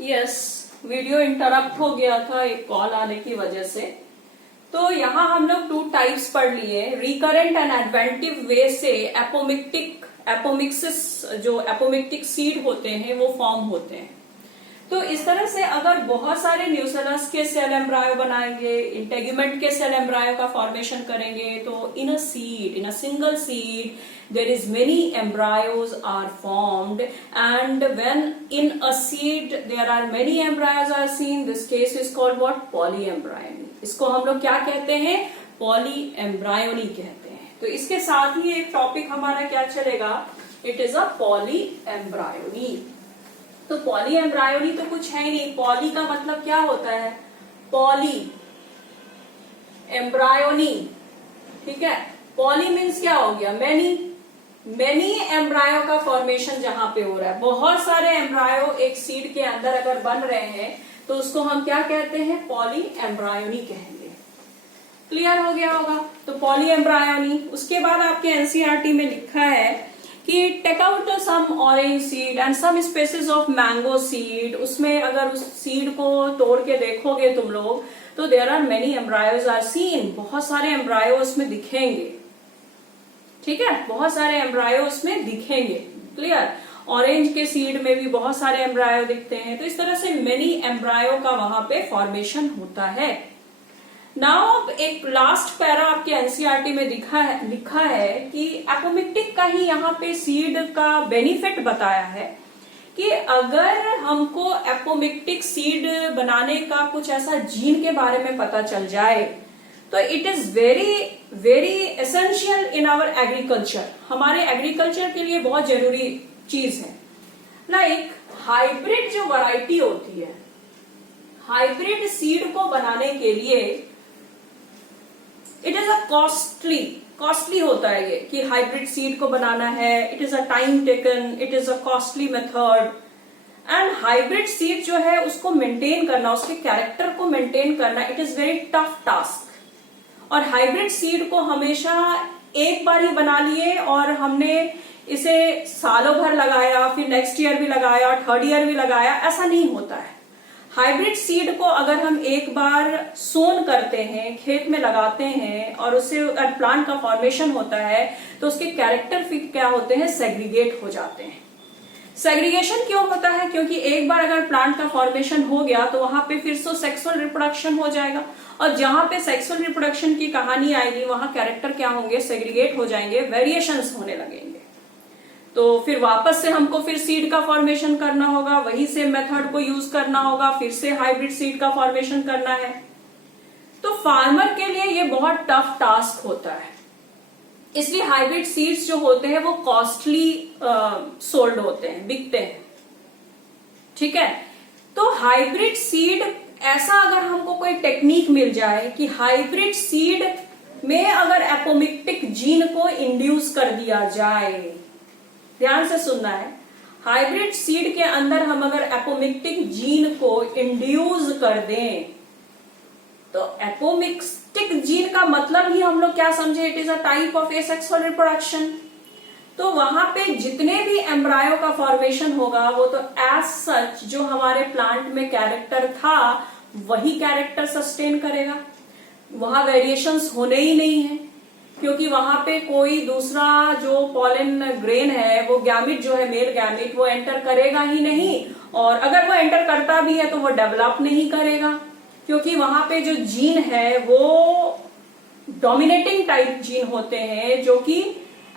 Yes, video interrupt हो गया था एक कॉल आने की वजह से। तो यहाँ हम लोग 2 टाइप्स पढ़ लिए, रिकरेंट एंड एडवेंटिव वे से एपोमिक्सिस जो एपोमिक्टिक सीड होते हैं वो फॉर्म होते हैं। तो इस तरह से अगर बहुत सारे न्यूसेलस के सेल एम्ब्रायो बनाएंगे, इंटेगुमेंट के सेल एम्ब्रायो का फॉर्मेशन करेंगे, तो in a single seed there is many embryos are formed, and when in a seed there are many embryos are seen, this case is called what? Polyembryony। इसको हम लोग क्या कहते हैं? Polyembryony कहते हैं। तो इसके साथ ही एक टॉपिक हमारा क्या चलेगा? It is a polyembryony। तो polyembryony तो कुछ है ही नहीं। पॉली का मतलब क्या होता है? पॉली एम्ब्रायोनी, ठीक है। पॉली मीन्स क्या हो गया? मेनी एम्ब्रायो का फॉर्मेशन जहां पे हो रहा है, बहुत सारे एम्ब्रायो एक सीड के अंदर अगर बन रहे हैं तो उसको हम क्या कहते हैं? पॉली एम्ब्रायोनी कहेंगे। क्लियर हो गया होगा? तो पॉली एम्ब्रायोनी। उसके बाद आपके एनसीईआरटी में लिखा है कि take out some orange seed and some species of mango seed. उसमें अगर उस सीड को तोड़ के देखोगे तुम लोग तो there are many embryos are seen. बहुत सारे एम्ब्रायो उसमें दिखेंगे, ठीक है, बहुत सारे एम्ब्रायो उसमें दिखेंगे। क्लियर? ऑरेंज के सीड में भी बहुत सारे एम्ब्रायो दिखते हैं। तो इस तरह से मेनी एम्ब्रायो का वहां पे फॉर्मेशन होता है। नाउ एक लास्ट पैरा आपके एनसीईआरटी में लिखा है कि एपोमिक्टिक का ही यहाँ पे सीड का बेनिफिट बताया है कि अगर हमको एपोमिक्टिक सीड बनाने का कुछ ऐसा जीन के बारे में पता चल जाए तो it is very very essential in our agriculture. हमारे एग्रीकल्चर के लिए बहुत जरूरी चीज है। लाइक हाइब्रिड जो वैरायटी होती है, हाइब्रिड सीड को बनाने के लिए इट इज अ कॉस्टली होता है ये कि हाइब्रिड सीड को बनाना है। It is a time taken, it is a costly method. And hybrid seed जो है उसको मेंटेन करना, उसके कैरेक्टर को मेंटेन करना, it is very tough task. और हाइब्रिड सीड को हमेशा एक बार ही बना लिए और हमने इसे सालों भर लगाया, फिर नेक्स्ट ईयर भी लगाया, थर्ड ईयर भी लगाया, ऐसा नहीं होता है। हाइब्रिड सीड को अगर हम एक बार सोन करते हैं, खेत में लगाते हैं और उससे प्लांट का फॉर्मेशन होता है तो उसके कैरेक्टर फिर क्या होते हैं? सेग्रीगेट हो जाते हैं। सेग्रीगेशन क्यों होता है? क्योंकि एक बार अगर प्लांट का फॉर्मेशन हो गया तो वहां पे फिर से सेक्सुअल रिप्रोडक्शन हो जाएगा, और जहां पे सेक्सुअल रिप्रोडक्शन की कहानी आएगी वहां कैरेक्टर क्या होंगे? सेग्रीगेट हो जाएंगे, वेरिएशंस होने लगेंगे। तो फिर वापस से हमको फिर सीड का फॉर्मेशन करना होगा, वही से मेथड को यूज करना होगा, फिर से हाइब्रिड सीड का फॉर्मेशन करना है। तो फार्मर के लिए ये बहुत टफ टास्क होता है। इसलिए हाइब्रिड सीड्स जो होते हैं वो कॉस्टली सोल्ड होते हैं, बिकते हैं, ठीक है। तो हाइब्रिड सीड ऐसा अगर हमको कोई टेक्निक मिल जाए कि हाइब्रिड सीड में अगर एपोमिक्टिक जीन को इंड्यूस कर दिया जाए, ध्यान से सुनना है, हाइब्रिड सीड के अंदर हम अगर एपोमिक्टिक जीन को इंड्यूस कर दें तो एपोमिक्टिक जीन का मतलब ही हम लोग क्या समझे? It is a type of asexual reproduction. तो वहां पे जितने भी एम्ब्रायो का फॉर्मेशन होगा वो तो एज सच जो हमारे प्लांट में कैरेक्टर था वही कैरेक्टर सस्टेन करेगा। वहां वेरिएशंस होने ही नहीं है, क्योंकि वहां पे कोई दूसरा जो पॉलन ग्रेन है, वो गैमिट जो है, मेल गैमिट, वो एंटर करेगा ही नहीं। और अगर वो एंटर करता भी है तो वो डेवलप नहीं करेगा, क्योंकि वहां पे जो जीन है वो डोमिनेटिंग टाइप जीन होते हैं जो कि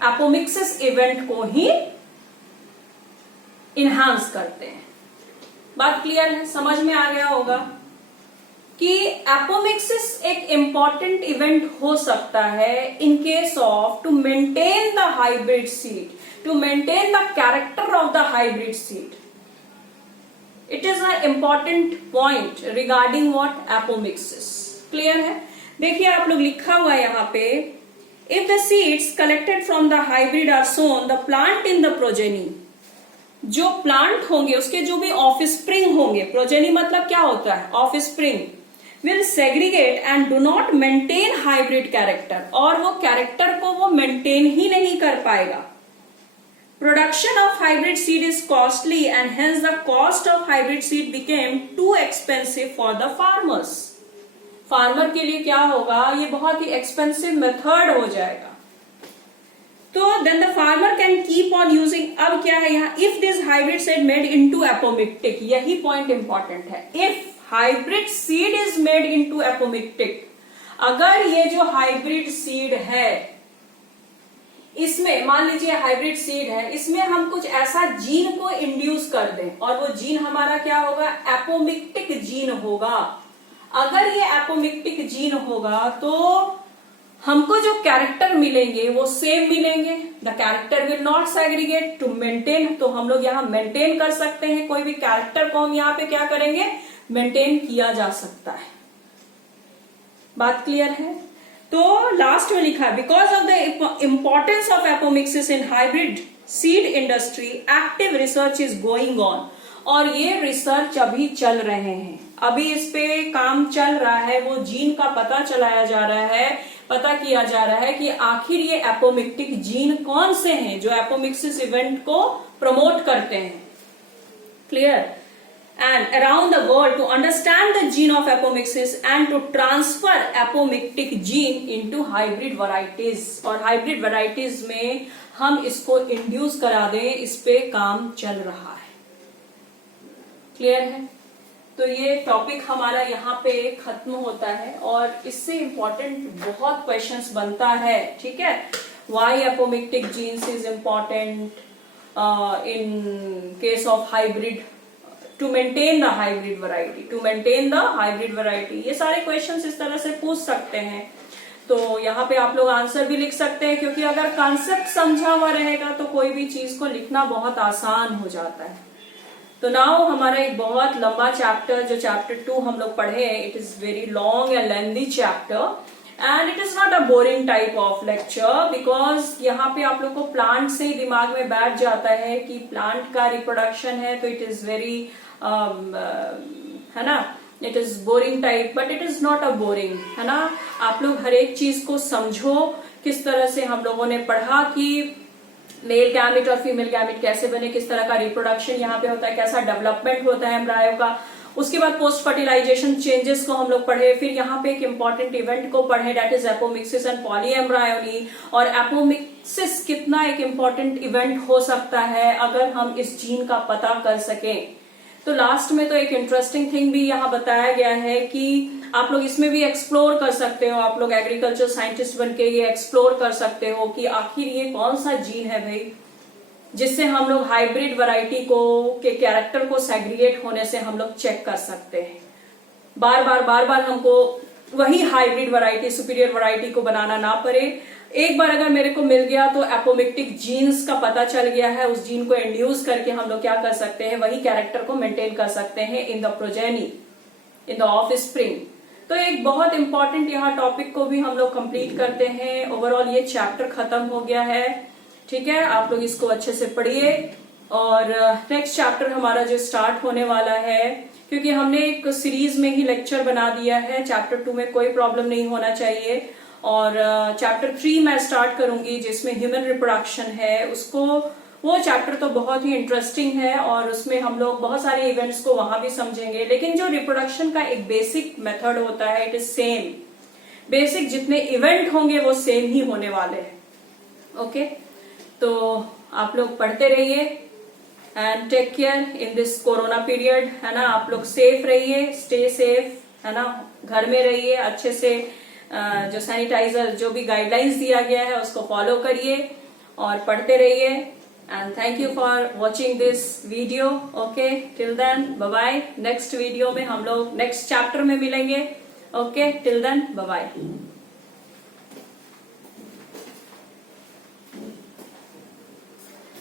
एपोमिक्सिस इवेंट को ही इनहांस करते हैं। बात क्लियर है? समझ में आ गया होगा कि एपोमिक्सिस एक इंपॉर्टेंट इवेंट हो सकता है in case of to maintain the hybrid seed, to maintain the character of the hybrid seed. It is a important point regarding what? Apomixis. Clear है? देखिए आप लोग लिखा हुआ है यहाँ पे, if the seeds collected from the hybrid are sown the plant in the progeny. जो प्लांट होंगे उसके जो भी ऑफस्प्रिंग होंगे, प्रोजेनी मतलब क्या होता है? Offspring, will segregate and do not maintain hybrid character. और वो कैरेक्टर को वो मेंटेन ही नहीं कर पाएगा। Production of hybrid seed is costly and hence the cost of hybrid seed became too expensive for the farmers. Farmer के लिए क्या होगा, ये बहुत ही एक्सपेंसिव मेथड हो जाएगा. तो then the farmer can keep on using. अब क्या है यहाँ, if this hybrid seed made into apomictic, यही पॉइंट इंपॉर्टेंट है. If hybrid seed is made into apomictic, अगर ये जो हाइब्रिड सीड है इसमें मान लीजिए हाइब्रिड सीड है, इसमें हम कुछ ऐसा जीन को इंड्यूस कर दें और वो जीन हमारा क्या होगा, एपोमिक्टिक जीन होगा. अगर ये एपोमिक्टिक जीन होगा तो हमको जो कैरेक्टर मिलेंगे वो सेम मिलेंगे. The character will not segregate to maintain. तो हम लोग यहाँ मेंटेन कर सकते हैं, कोई भी कैरेक्टर को हम यहाँ पे क्या करेंगे, मेंटेन किया जा सकता है. बात क्लियर है. तो लास्ट में लिखा है, because of the importance of apomixis in hybrid seed industry active research is going on. और ये रिसर्च अभी चल रहे हैं, अभी इस पे काम चल रहा है. वो जीन का पता चलाया जा रहा है, पता किया जा रहा है कि आखिर ये एपोमिक्टिक जीन कौन से हैं जो एपोमिक्सिस इवेंट को प्रमोट करते हैं. Clear. And around the world to understand the gene of apomixis and to transfer apomictic gene into hybrid varieties. और hybrid varieties में हम इसको इंड्यूस करा दें, इस पे काम चल रहा है. क्लियर है. तो ये टॉपिक हमारा यहाँ पे खत्म होता है और इससे इंपॉर्टेंट बहुत क्वेश्चंस बनता है. ठीक है. Why apomictic genes is important in case of hybrid, to maintain the hybrid variety, to maintain the hybrid variety. ये सारे क्वेश्चंस इस तरह से पूछ सकते हैं. तो यहाँ पे आप लोग आंसर भी लिख सकते हैं, क्योंकि अगर कॉन्सेप्ट समझा हुआ रहेगा तो कोई भी चीज को लिखना बहुत आसान हो जाता है. तो नाउ हमारा एक बहुत लंबा चैप्टर जो चैप्टर 2 हम लोग पढ़े, it is very long and lengthy chapter and it is not a boring type of lecture, because यहाँ पे आप लोग को प्लांट से ही दिमाग में बैठ जाता है कि प्लांट का रिप्रोडक्शन है, तो इट इज वेरी है ना, it is boring type, but it is not a boring, है ना. आप लोग हर एक चीज को समझो. किस तरह से हम लोगों ने पढ़ा कि मेल गैमेट और फीमेल गैमेट कैसे बने, किस तरह का रिप्रोडक्शन यहाँ पे होता है, कैसा डेवलपमेंट होता है एम्ब्रायो का. उसके बाद पोस्ट फर्टिलाइजेशन चेंजेस को हम लोग पढ़े. फिर यहाँ पे एक इंपॉर्टेंट इवेंट को पढ़े, डेट इज एपोमिक्सिस एंड पॉलीएम्ब्रायोनी. और एपोमिक्सिस कितना एक इंपॉर्टेंट इवेंट हो सकता है अगर हम इस जीन का पता कर सकें. तो लास्ट में तो एक इंटरेस्टिंग थिंग भी यहाँ बताया गया है कि आप लोग इसमें भी एक्सप्लोर कर सकते हो. आप लोग एग्रीकल्चर साइंटिस्ट बन के ये एक्सप्लोर कर सकते हो कि आखिर ये कौन सा जीन है भाई, जिससे हम लोग हाइब्रिड वैरायटी को के कैरेक्टर को सेग्रीगेट होने से हम लोग चेक कर सकते हैं. बार बार हमको वही हाइब्रिड वैरायटी, सुपीरियर वैरायटी को बनाना ना पड़े. एक बार अगर मेरे को मिल गया तो एपोमिक्टिक जीन्स का पता चल गया है, उस जीन को इंड्यूस करके हम लोग क्या कर सकते हैं, वही कैरेक्टर को मेंटेन कर सकते हैं इन the progeny, in the offspring. तो एक बहुत इंपॉर्टेंट यहाँ टॉपिक को भी हम लोग कंप्लीट करते हैं. ओवरऑल ये चैप्टर खत्म हो गया है. ठीक है. आप लोग इसको अच्छे से पढ़िए और नेक्स्ट चैप्टर हमारा जो स्टार्ट होने वाला है, क्योंकि हमने एक सीरीज में ही लेक्चर बना दिया है, चैप्टर 2 में कोई प्रॉब्लम नहीं होना चाहिए. और चैप्टर 3 मैं स्टार्ट करूंगी जिसमें ह्यूमन रिप्रोडक्शन है. उसको वो चैप्टर तो बहुत ही इंटरेस्टिंग है और उसमें हम लोग बहुत सारे इवेंट्स को वहां भी समझेंगे. लेकिन जो रिप्रोडक्शन का एक बेसिक मेथड होता है, इट इज सेम. बेसिक जितने इवेंट होंगे वो सेम ही होने वाले हैं. ओके. तो आप लोग पढ़ते रहिए and take care in this corona period, है ना. आप लोग सेफ रहिए, स्टे सेफ, है ना. घर में रहिए, अच्छे से जो सैनिटाइजर, जो भी गाइडलाइंस दिया गया है उसको फॉलो करिए और पढ़ते रहिए. And thank you for watching this video. Okay. Till then bye bye. Next video में हम लोग नेक्स्ट चैप्टर में मिलेंगे. Okay. Till then bye bye.